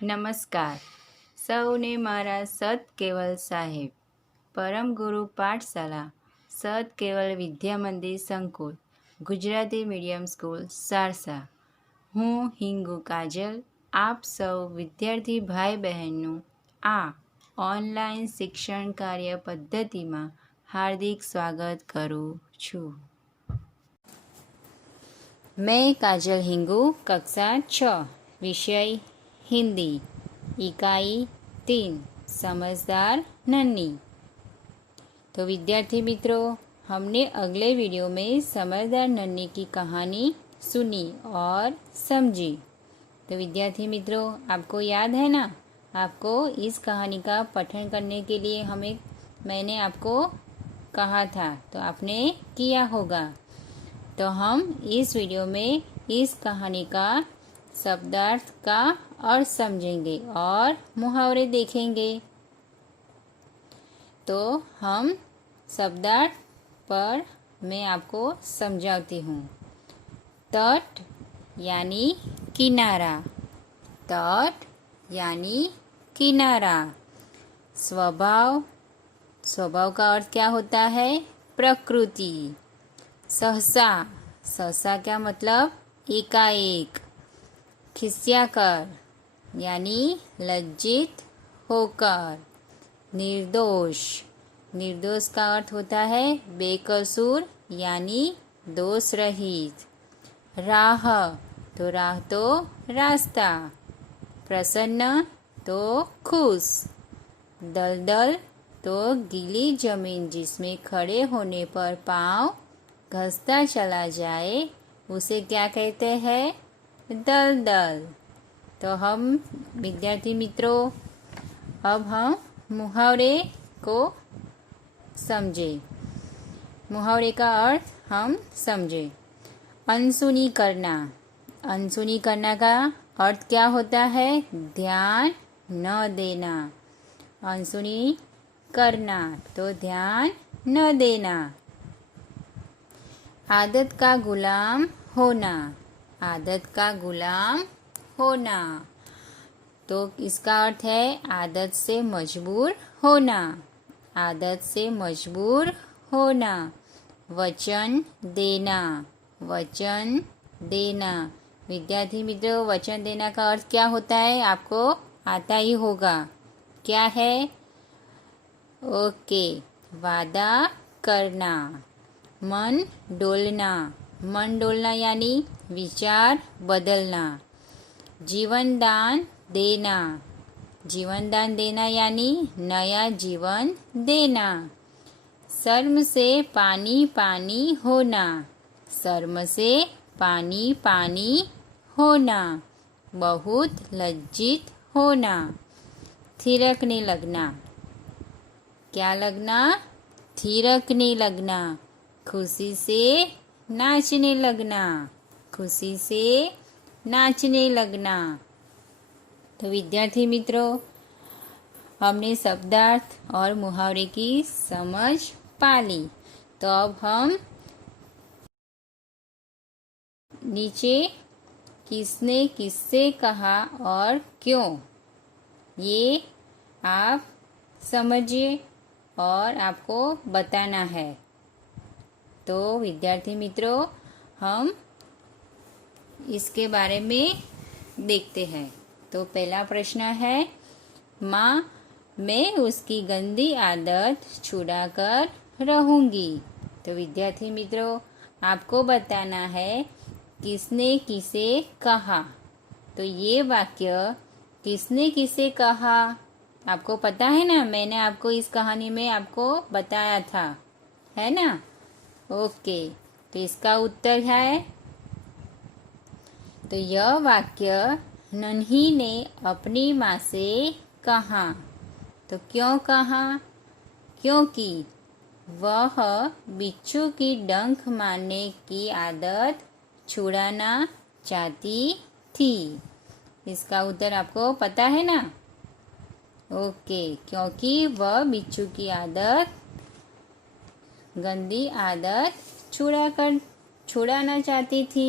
નમસ્કાર સૌને મારા સત કેવલ સાહેબ પરમ ગુરુ પાઠશાલા સત કેવલ વિદ્યા મંદિર સંકુલ ગુજરાતી મીડિયમ સ્કૂલ સારસા. હું હિંગુ કાજલ આપ સૌ વિદ્યાર્થી ભાઈ બહેનનું આ ઓનલાઈન શિક્ષણ કાર્ય પદ્ધતિમાં હાર્દિક સ્વાગત કરું છું. मैं काजल हिंगू कक्षा 6 विषय हिंदी इकाई 3 समझदार नन्ही. तो विद्यार्थी मित्रों, हमने अगले वीडियो में समझदार नन्ही की कहानी सुनी और समझी. तो विद्यार्थी मित्रों, आपको याद है ना, आपको इस कहानी का पठन करने के लिए मैंने आपको कहा था, तो आपने किया होगा. तो हम इस वीडियो में इस कहानी का शब्दार्थ का अर्थ समझेंगे और मुहावरे देखेंगे. तो हम शब्दार्थ पर मैं आपको समझाती हूँ. तट यानी किनारा. तट यानी किनारा. स्वभाव. स्वभाव का अर्थ क्या होता है? प्रकृति. सहसा. सहसा क्या मतलब? एकाएक. खिस्याकर यानी लज्जित होकर. निर्दोष. निर्दोष का अर्थ होता है बेकसूर यानी दोष रहित. राह. तो राह तो रास्ता. प्रसन्न तो खुश. दलदल तो गीली जमीन जिसमें खड़े होने पर पाँव घसता चला जाए, उसे क्या कहते हैं? दलदल. तो हम विद्यार्थी मित्रों, अब हम मुहावरे को समझे. मुहावरे का अर्थ हम समझे. अनसुनी करना. अनसुनी करना का अर्थ क्या होता है? ध्यान न देना. अनसुनी करना तो ध्यान न देना. आदत का गुलाम होना. आदत का गुलाम होना तो इसका अर्थ है आदत से मजबूर होना. आदत से मजबूर होना. वचन देना. वचन देना. विद्यार्थी मित्रों, वचन देना का अर्थ क्या होता है? आपको आता ही होगा. क्या है? ओके. वादा करना. मन डोलना. मन डोलना यानी विचार बदलना. जीवन दान देना. जीवन दान देना यानी नया जीवन देना. शर्म से पानी पानी होना. शर्म से पानी पानी होना. बहुत लज्जित होना. थिरकने लगना. क्या लगना? थिरकने लगना. खुशी से नाचने लगना. खुशी से नाचने लगना. तो विद्यार्थी मित्रों, हमने शब्दार्थ और मुहावरे की समझ पाली. तो अब हम नीचे किसने किससे कहा और क्यों, ये आप समझिए और आपको बताना है. तो विद्यार्थी मित्रों, हम इसके बारे में देखते हैं. तो पहला प्रश्न है, माँ मैं उसकी गंदी आदत छुड़ाकर रहूँगी. तो विद्यार्थी मित्रों, आपको बताना है किसने किसे कहा. तो ये वाक्य किसने किसे कहा आपको पता है ना, मैंने आपको इस कहानी में आपको बताया था, है ना? ओके. तो इसका उत्तर है, तो यह वाक्य नन्ही ने अपनी माँ से कहा. तो क्यों कहा? क्योंकि वह बिच्छू की डंक मारने की आदत छुड़ाना चाहती थी. इसका उत्तर आपको पता है ना? ओके. क्योंकि वह बिच्छू की आदत, गंदी आदत छुड़ाना चाहती थी.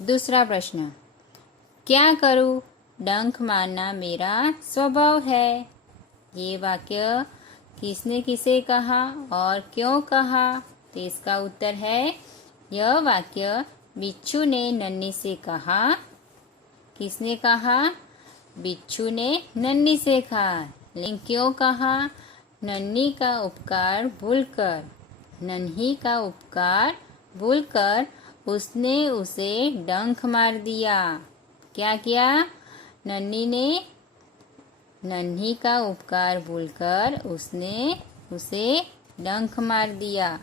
दूसरा प्रश्न, क्या करूँ, डंक मारना मेरा स्वभाव है। ये वाक्य किसने किसे कहा और क्यों कहा? तो इसका उत्तर है, यह वाक्य बिच्छू ने नन्ही से कहा। किसने कहा? बिच्छू ने नन्ही से कहा। लेकिन क्यों कहा? नन्ही का उपकार भूलकर, नन्ही का उपकार भूलकर उसने उसे डंक मार दिया। क्या किया? नन्ही का उपकार भूलकर उसने उसे डंक मार दिया।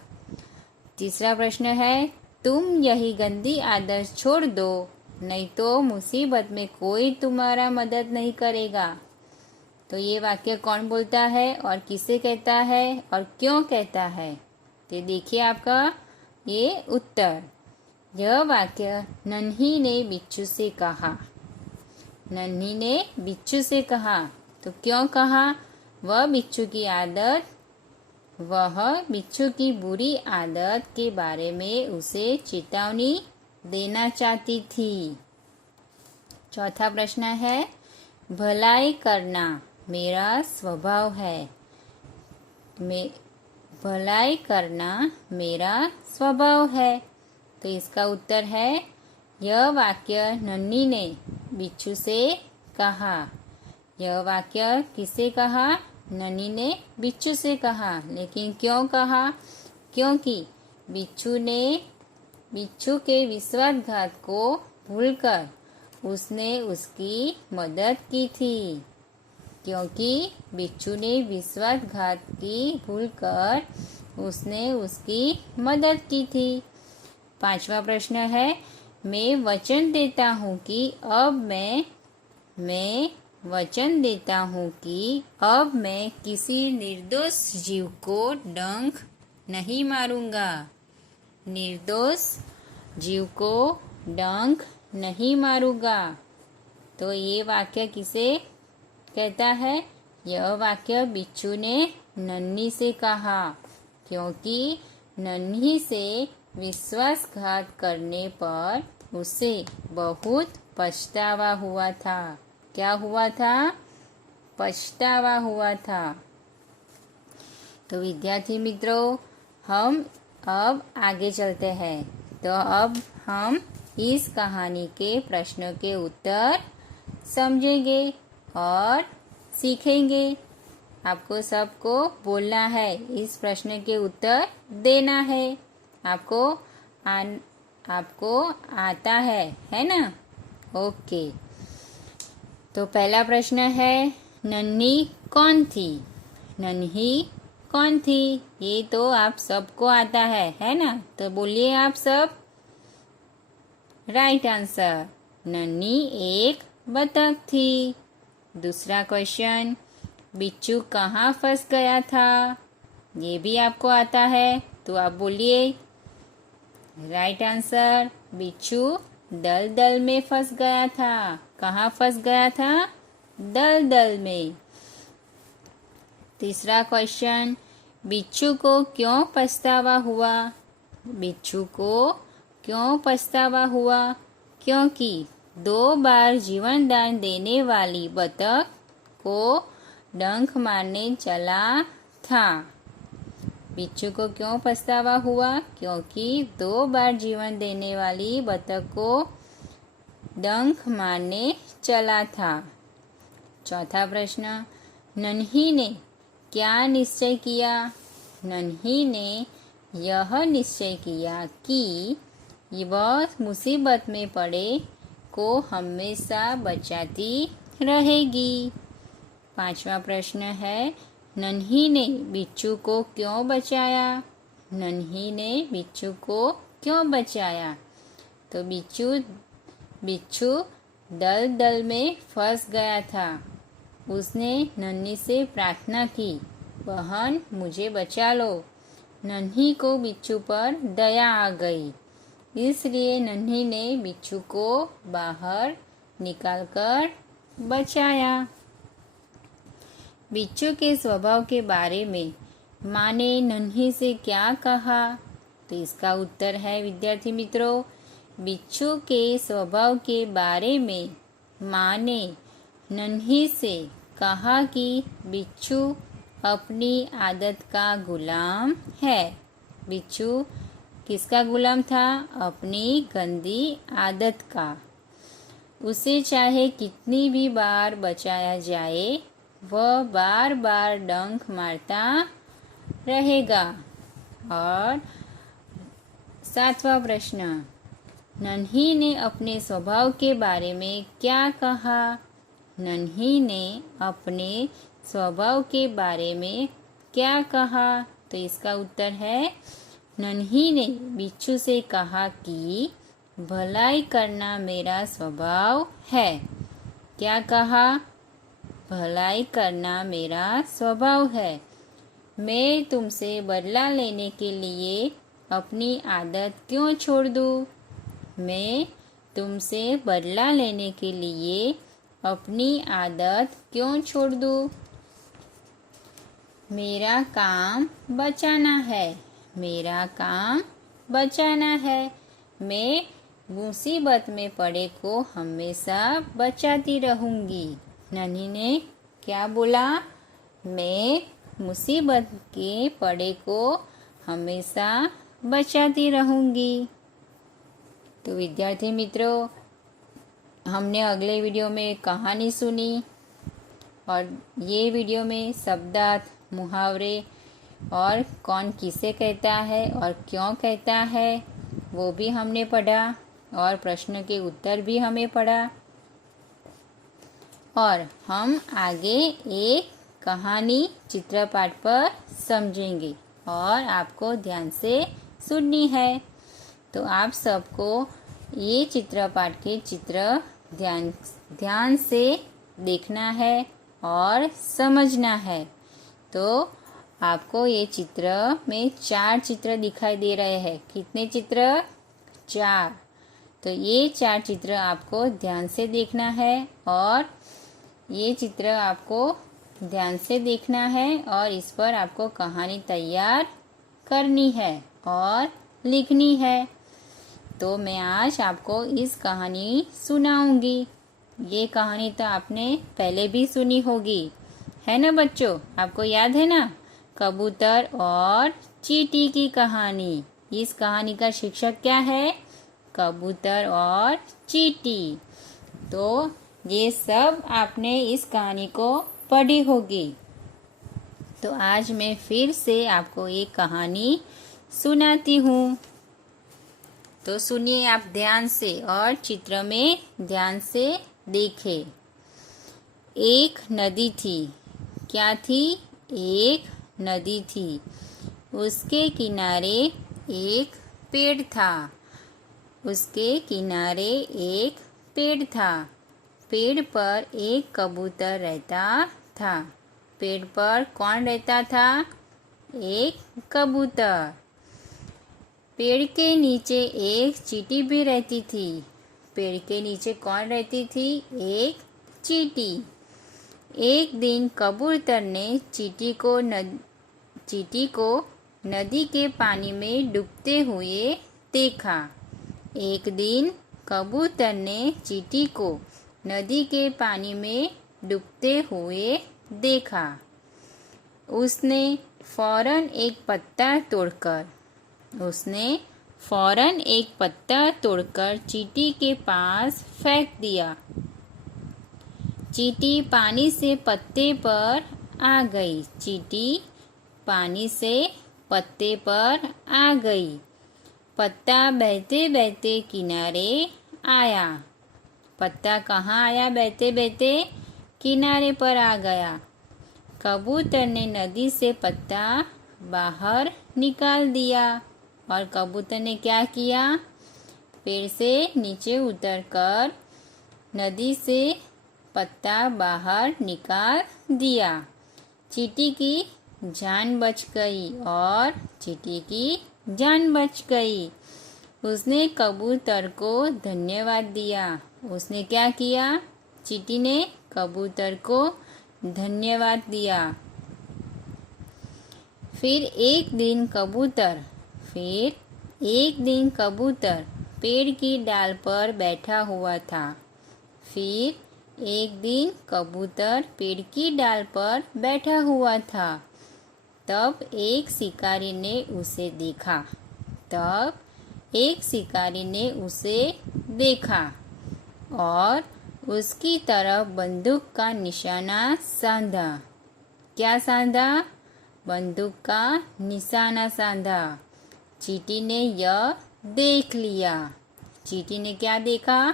तीसरा प्रश्न है, तुम यही गंदी आदत छोड़ दो, नहीं तो मुसीबत में कोई तुम्हारा मदद नहीं करेगा। तो ये वाक्य कौन बोलता है और किसे कहता है और क्यों कहता है? तो देखिए आपका ये उत्तर। यह वाक्य नन्ही ने बिच्छू से कहा। नन्ही ने बिच्छू से कहा। तो क्यों कहा? वह बिच्छू की बुरी आदत के बारे में उसे चेतावनी देना चाहती थी। चौथा प्रश्न है, भलाई करना मेरा स्वभाव है। भलाई करना मेरा स्वभाव है। तो इसका उत्तर है, यह वाक्य नन्ही ने बिच्छू से कहा। यह वाक्य किसे कहा? नन्ही ने बिच्छू से कहा। लेकिन क्यों कहा? क्योंकि बिच्छू के विश्वासघात को भूलकर उसने उसकी मदद की थी। क्योंकि बिच्छू ने विश्वासघात की भूलकर उसने उसकी मदद की थी। पांचवा प्रश्न है, मैं वचन देता हूँ कि अब मैं किसी निर्दोष जीव को डंक नहीं मारूंगा। निर्दोष जीव को डंक नहीं मारूंगा। तो ये वाक्य किसे कहता है? यह वाक्य बिच्छू ने नन्ही से कहा, क्योंकि नन्ही से विश्वासघात करने पर उसे बहुत पछतावा हुआ था। क्या हुआ था? पछतावा हुआ था। तो विद्यार्थी मित्रों, हम अब आगे चलते हैं। तो अब हम इस कहानी के प्रश्नों के उत्तर समझेंगे और सीखेंगे। आपको सबको बोलना है, इस प्रश्न के उत्तर देना है। आपको आता है ना? ओके। तो पहला प्रश्न है, नन्ही कौन थी? नन्ही कौन थी? ये तो आप सबको आता है ना? तो बोलिए आप सब। राइट आंसर, नन्ही एक बतख थी। दूसरा क्वेश्चन, बिच्छू कहाँ फंस गया था? ये भी आपको आता है, तो आप बोलिए। राइट आंसर, बिच्छू दलदल में फंस गया था। कहाँ फंस गया था? दलदल में। तीसरा क्वेश्चन, बिच्छू को क्यों पछतावा हुआ? बिच्छू को क्यों पछतावा हुआ? क्योंकि 2 बार जीवन दान देने वाली बतख को डंक मारने चला था। बिच्छू को क्यों पछतावा हुआ? क्योंकि 2 बार जीवन देने वाली बतख को डंक मारने चला था। चौथा प्रश्न, नन्ही ने क्या निश्चय किया? नन्ही ने यह निश्चय किया कि वह मुसीबत में पड़े को हमेशा बचाती रहेगी। पांचवा प्रश्न है, नन्ही ने बिच्छू को क्यों बचाया? नन्ही ने बिच्छू को क्यों बचाया? तो बिच्छू दलदल में फंस गया था। उसने नन्ही से प्रार्थना की, बहन मुझे बचा लो। नन्ही को बिच्छू पर दया आ गई, इसलिए नन्ही ने बिच्छू को बाहर निकालकर बचाया। बिच्छू के स्वभाव के बारे में माँ ने नन्ही से क्या कहा? तो इसका उत्तर है विद्यार्थी मित्रों, बिच्छू के स्वभाव के बारे में माँ ने नन्ही से कहा कि बिच्छू अपनी आदत का गुलाम है। बिच्छू किसका गुलाम था? अपनी गंदी आदत का। उसे चाहे कितनी भी बार बचाया जाए, वह बार बार डंक मारता रहेगा। और 7वां प्रश्न, नन्ही ने अपने स्वभाव के बारे में क्या कहा? नन्ही ने अपने स्वभाव के बारे में क्या कहा? तो इसका उत्तर है, नन्ही ने बिच्छू से कहा कि भलाई करना मेरा स्वभाव है। क्या कहा? भलाई करना मेरा स्वभाव है। मैं तुमसे बदला लेने के लिए अपनी आदत क्यों छोड़ दूँ? मैं तुमसे बदला लेने के लिए अपनी आदत क्यों छोड़ दूँ? मेरा काम बचाना है। मेरा काम बचाना है। मैं मुसीबत में पड़े को हमेशा बचाती रहूँगी। नन्ही ने क्या बोला? मैं मुसीबत के पड़े को हमेशा बचाती रहूँगी। तो विद्यार्थी मित्रों, हमने अगले वीडियो में कहानी सुनी और ये वीडियो में शब्दार्थ, मुहावरे और कौन किसे कहता है और क्यों कहता है वो भी हमने पढ़ा और प्रश्न के उत्तर भी हमें पढ़ा। और हम आगे एक कहानी चित्रपाठ पर समझेंगे और आपको ध्यान से सुननी है। तो आप सबको ये चित्रपाठ के चित्र ध्यान से देखना है और समझना है। तो आपको ये चित्र में 4 चित्र दिखाई दे रहे हैं। कितने चित्र? 4। तो ये 4 चित्र आपको ध्यान से देखना है और ये चित्र आपको ध्यान से देखना है और इस पर आपको कहानी तैयार करनी है और लिखनी है। तो मैं आज आपको इस कहानी सुनाऊंगी। ये कहानी तो आपने पहले भी सुनी होगी, है ना बच्चों? आपको याद है ना? कबूतर और चींटी की कहानी। इस कहानी का शीर्षक क्या है? कबूतर और चींटी। तो ये सब आपने इस कहानी को पढ़ी होगी। तो आज मैं फिर से आपको एक कहानी सुनाती हूँ। तो सुनिए आप ध्यान से और चित्र में ध्यान से देखें। एक नदी थी। क्या थी? एक नदी थी। उसके किनारे एक पेड़ था। उसके किनारे एक पेड़ था। पेड़ पर एक कबूतर रहता था। पेड़ पर कौन रहता था? एक कबूतर। पेड़ के नीचे एक चींटी भी रहती थी। पेड़ के नीचे कौन रहती थी? एक चींटी। एक दिन कबूतर ने चींटी को नदी के पानी में डूबते हुए देखा। एक दिन कबूतर ने चींटी को नदी के पानी में डूबते हुए देखा। उसने फौरन एक पत्ता तोड़कर चींटी के पास फेंक दिया। चींटी पानी से पत्ते पर आ गई। चींटी पानी से पत्ते पर आ गई। पत्ता बहते बहते किनारे आया। पत्ता कहाँ आया? बहते बहते किनारे पर आ गया। कबूतर ने नदी से पत्ता बाहर निकाल दिया और कबूतर ने क्या किया? पेड़ से नीचे उतरकर नदी से पत्ता बाहर निकाल दिया। चींटी की जान बच गई और चींटी की जान बच गई। उसने कबूतर को धन्यवाद दिया। उसने क्या किया? चींटी ने कबूतर को धन्यवाद दिया। फिर एक दिन कबूतर पेड़ की डाल पर बैठा हुआ था। फिर एक दिन कबूतर पेड़ की डाल पर बैठा हुआ था। तब एक शिकारी ने उसे देखा। और उसकी तरफ बंदूक का निशाना साधा। क्या साधा? बंदूक का निशाना साधा। चींटी ने यह देख लिया। चींटी ने क्या देखा?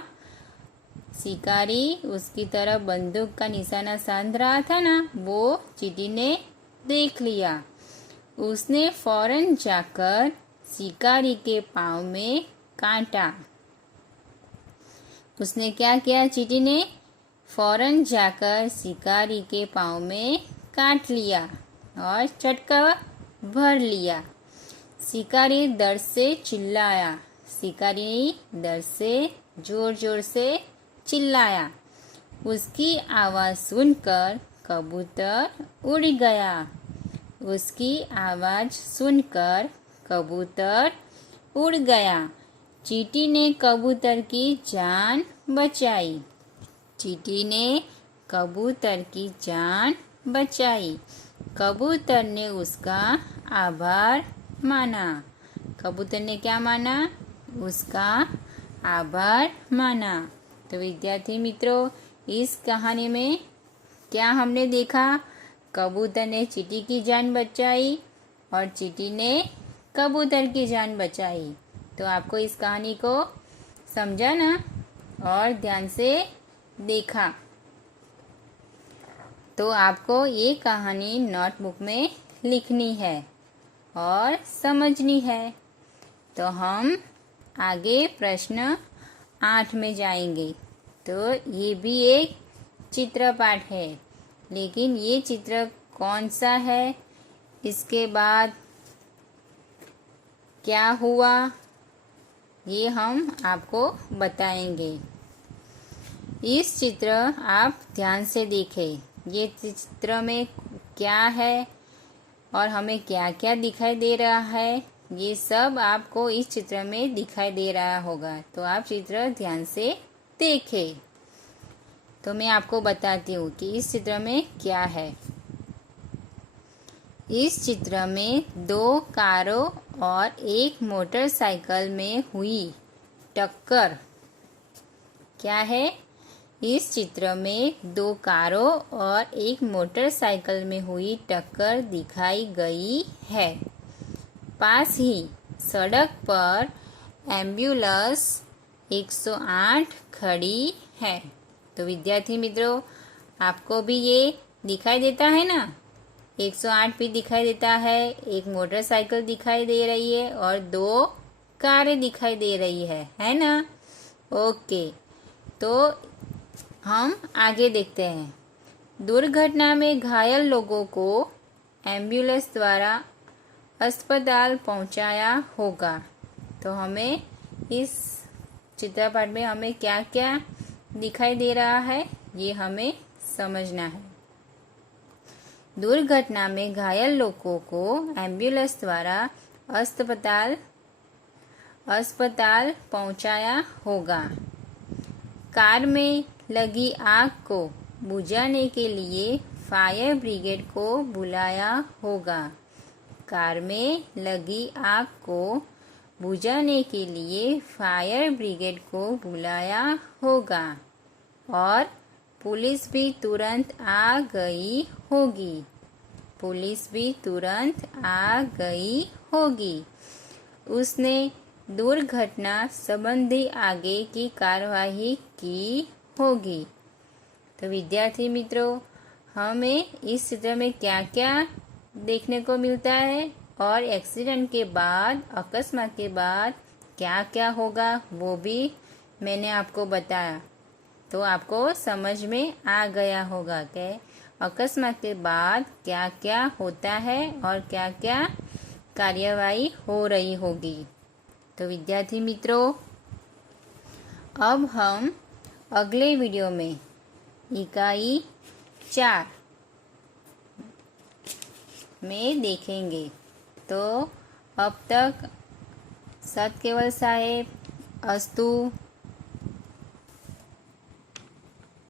शिकारी उसकी तरफ बंदूक का निशाना साध रहा था ना, वो चींटी ने देख लिया। उसने फौरन जाकर शिकारी के पाँव में काटा। उसने क्या किया? चींटी ने फौरन जाकर शिकारी के पाँव में काट लिया और चटका भर लिया। शिकारी दर्द से चिल्लाया। शिकारी दर्द से जोर जोर से चिल्लाया। उसकी आवाज़ सुनकर कबूतर उड़ गया। उसकी आवाज़ सुनकर कबूतर उड़ गया। चींटी ने कबूतर की जान बचाई। चींटी ने कबूतर की जान बचाई। कबूतर ने उसका आभार माना। कबूतर ने क्या माना? उसका आभार माना। तो विद्यार्थी मित्रों, इस कहानी में क्या हमने देखा? कबूतर ने चींटी की जान बचाई और चींटी ने कबूतर की जान बचाई। तो आपको इस कहानी को समझा ना और ध्यान से देखा। तो आपको ये कहानी नोटबुक में लिखनी है और समझनी है। तो हम आगे प्रश्न 8 में जाएंगे। तो ये भी एक चित्र पाठ है, लेकिन ये चित्र कौन सा है, इसके बाद क्या हुआ, ये हम आपको बताएंगे। इस चित्र आप ध्यान से देखें। ये चित्र में क्या है और हमें क्या क्या दिखाई दे रहा है, ये सब आपको इस चित्र में दिखाई दे रहा होगा। तो आप चित्र ध्यान से देखें। तो मैं आपको बताती हूँ कि इस चित्र में क्या है। इस चित्र में 2 कारों और एक मोटरसाइकिल में हुई टक्कर। क्या है? इस चित्र में 2 कारों और एक मोटरसाइकिल में हुई टक्कर दिखाई गई है। पास ही सड़क पर एम्बुलेंस 108 खड़ी है। तो विद्यार्थी मित्रों, आपको भी ये दिखाई देता है ना? 108 भी दिखाई देता है, एक मोटरसाइकिल दिखाई दे रही है और 2 कारें दिखाई दे रही है ना? ओके, तो हम आगे देखते हैं। दुर्घटना में घायल लोगों को एम्बुलेंस द्वारा अस्पताल पहुंचाया होगा। तो हमें इस चित्रपट में हमें क्या क्या दिखाई दे रहा है, ये हमें समझना है। दुर्घटना में घायल लोगों को एम्बुलेंस द्वारा अस्पताल पहुंचाया होगा। कार में लगी आग को बुझाने के लिए फायर ब्रिगेड को बुलाया होगा। कार में लगी आग को बुझाने के लिए फायर ब्रिगेड को बुलाया होगा और पुलिस भी तुरंत आ गई होगी। पुलिस भी तुरंत आ गई होगी। उसने दुर्घटना संबंधी आगे की कार्यवाही की होगी। तो विद्यार्थी मित्रों, हमें इस चित्र में क्या क्या देखने को मिलता है और एक्सीडेंट के बाद, अकस्मात के बाद क्या क्या होगा, वो भी मैंने आपको बताया। तो आपको समझ में आ गया होगा कि अकस्मात के बाद क्या क्या होता है और क्या क्या कार्यवाही हो रही होगी। तो विद्यार्थी मित्रों, अब हम अगले वीडियो में इकाई 4 में देखेंगे। तो अब तक सत केवल साहेब, अस्तु।